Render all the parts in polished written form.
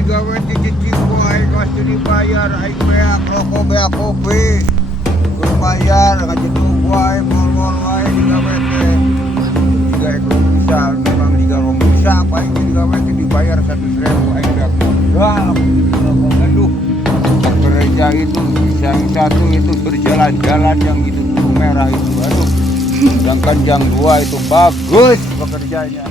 digawe cicing buah pasti dibayar aing beak rokok beak kopi kudu bayar kajenuh buah mall-mall wae digawe teh jika ekonomi bisa memang jika romusa paling digawe teh dibayar 100.000 aing beak modal aduh gereja itu yang satu itu berjalan-jalan yang itu merah itu aduh sedangkan yang dua itu bagus pekerjanya.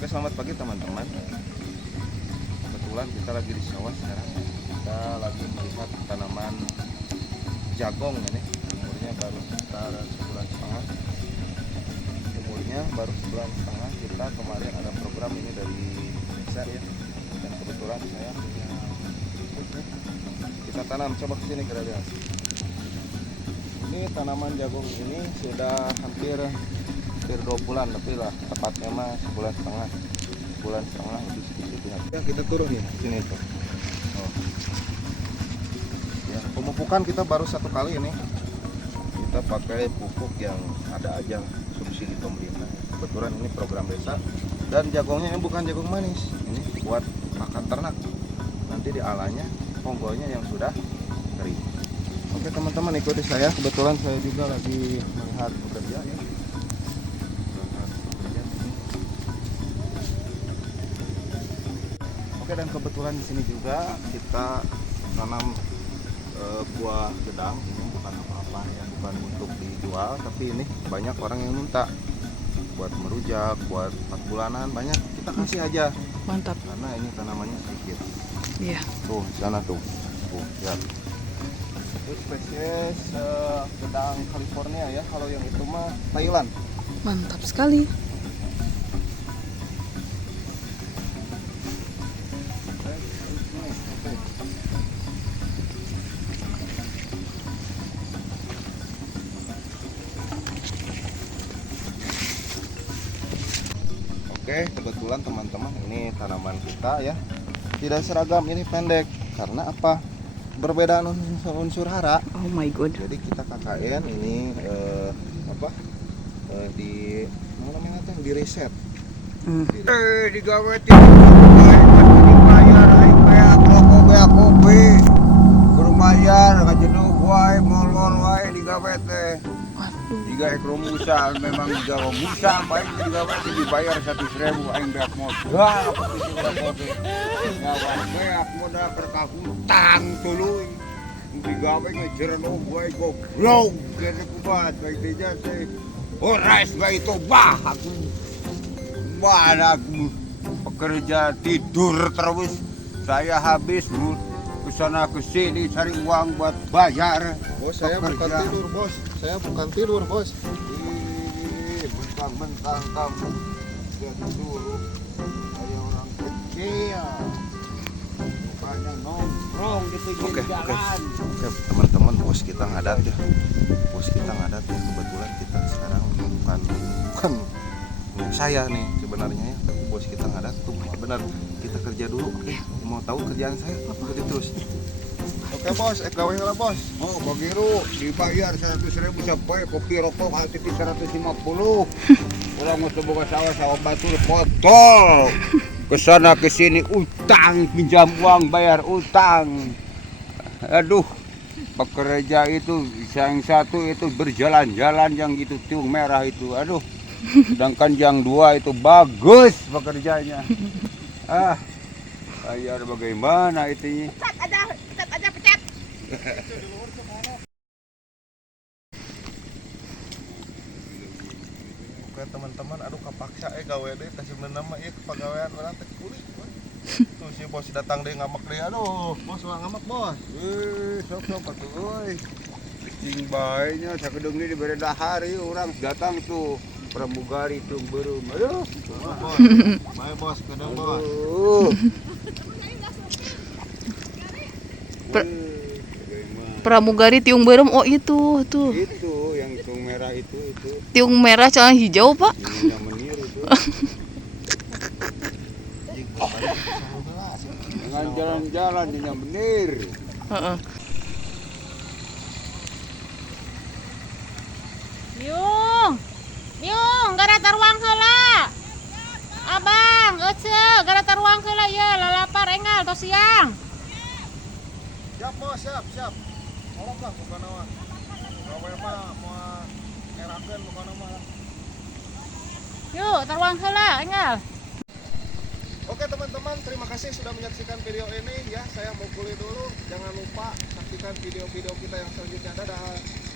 Oke, selamat pagi teman-teman. Kebetulan kita lagi di sawah sekarang. Kita lagi melihat tanaman jagong ini. Umurnya baru sekitar sebulan setengah. Kita kemarin ada program ini dari desa ya. Dan kebetulan saya punya pupuk. Kita tanam, coba kesini kira lihat. Ini tanaman jagung ini sudah hampir 2 bulan lebih lah, tepatnya mah sebulan setengah itu sedikit ya. Kita turun ya sini tuh. Oh. Ya, pemupukan kita baru 1 kali ini. Kita pakai pupuk yang ada aja subsidi pemerintah. Kebetulan ini program desa dan jagongnya ini bukan jagung manis, ini buat makan ternak. Nanti di alanya ponggolnya yang sudah kering. Oke teman-teman, ikuti saya. Kebetulan saya juga lagi melihat pekerja ya. Oke, dan kebetulan di sini juga kita tanam buah gedang. Ini bukan apa-apa ya, bukan untuk dijual, tapi ini banyak orang yang minta buat merujak, buat 4 bulanan, banyak kita kasih aja. Mantap. Karena ini tanamannya sedikit. Iya. Tuh di sana tuh, ya. Itu spesies gedang California ya. Kalau yang itu mah Thailand. Mantap sekali. Oke, kebetulan teman-teman ini tanaman kita ya tidak seragam, ini pendek karena apa? Perbedaan unsur hara. Oh my god. Jadi kita KKN ini di mana namanya teh di reset. Digawe cicing buah pasti dibayar aing beak rokok beak kopi kudu bayar kajenuh buah mall-mall wae digawe teh jika ekonomi bisa memang jika romusa paling digawe teh dibayar 100.000 aing beak modal nyawa beak modal berkah hutang tuluy digawe ngejerno gue goblok jadi kubat baik dia teh ores baik itu bah aku mana aku pekerja tidur terus saya habis bu kesana kesini cari uang buat bayar. Bos, saya bukan pekerja. tidur bos, saya bukan tidur bos. Bentang-bentang kamu jadi dulu kayak orang kecil bukannya nongkrong di pinggir jalan. Oke, teman-teman, bos kita ngadat ya. Bos kita ngadat ya. Kebetulan kita sekarang bukan saya nih sebenarnya ya, tapi bos kita ngadat tuh benar. Kita kerja dulu. Oke, mau tahu kerjaan saya? Ikuti terus. Oke bos, gawe lah bos. Oh, bagiru dibayar 100.000 sampai kopi rokok hati 150. Orang mau buka sawah batu potol. Kesana kesini utang, pinjam uang bayar utang. Aduh, pekerja itu yang satu itu berjalan-jalan yang itu tiung merah itu. Aduh. Sedangkan yang dua itu bagus pekerjanya. Bayar bagaimana itu? Pecat aja, pecat. Oke teman-teman, aduh kapaksa gawe deh kasih nama ya kepegawaian orang teh kulit. Tuh si bos datang deh ngamak deh, aduh bos lah ngamak bos. Sok atuh euy. Cing baenya sakedeng ini dibere dahar ieu urang datang tuh pramugari tung beureum. Aduh, Bos. Bae bos, kadang bos. aduh. Pramugari tiung berem, oh itu tuh. Itu yang hitung merah itu. Tiung merah celana hijau, Pak. Ininya menir itu. Dengan jalan-jalan ininya menir. Heeh. Yung, gara taruang heula. Abang, euceuk, gara taruang heula ye, lalapar enggal tos siang. Siap bos, siap. Tolong lah bukan nama. Gawe mah mau ngerakeun bukan nama. Yuk, taruang heula enggal. Oke teman-teman, terima kasih sudah menyaksikan video ini ya. Saya mau kulit dulu. Jangan lupa saksikan video-video kita yang selanjutnya. Dadah.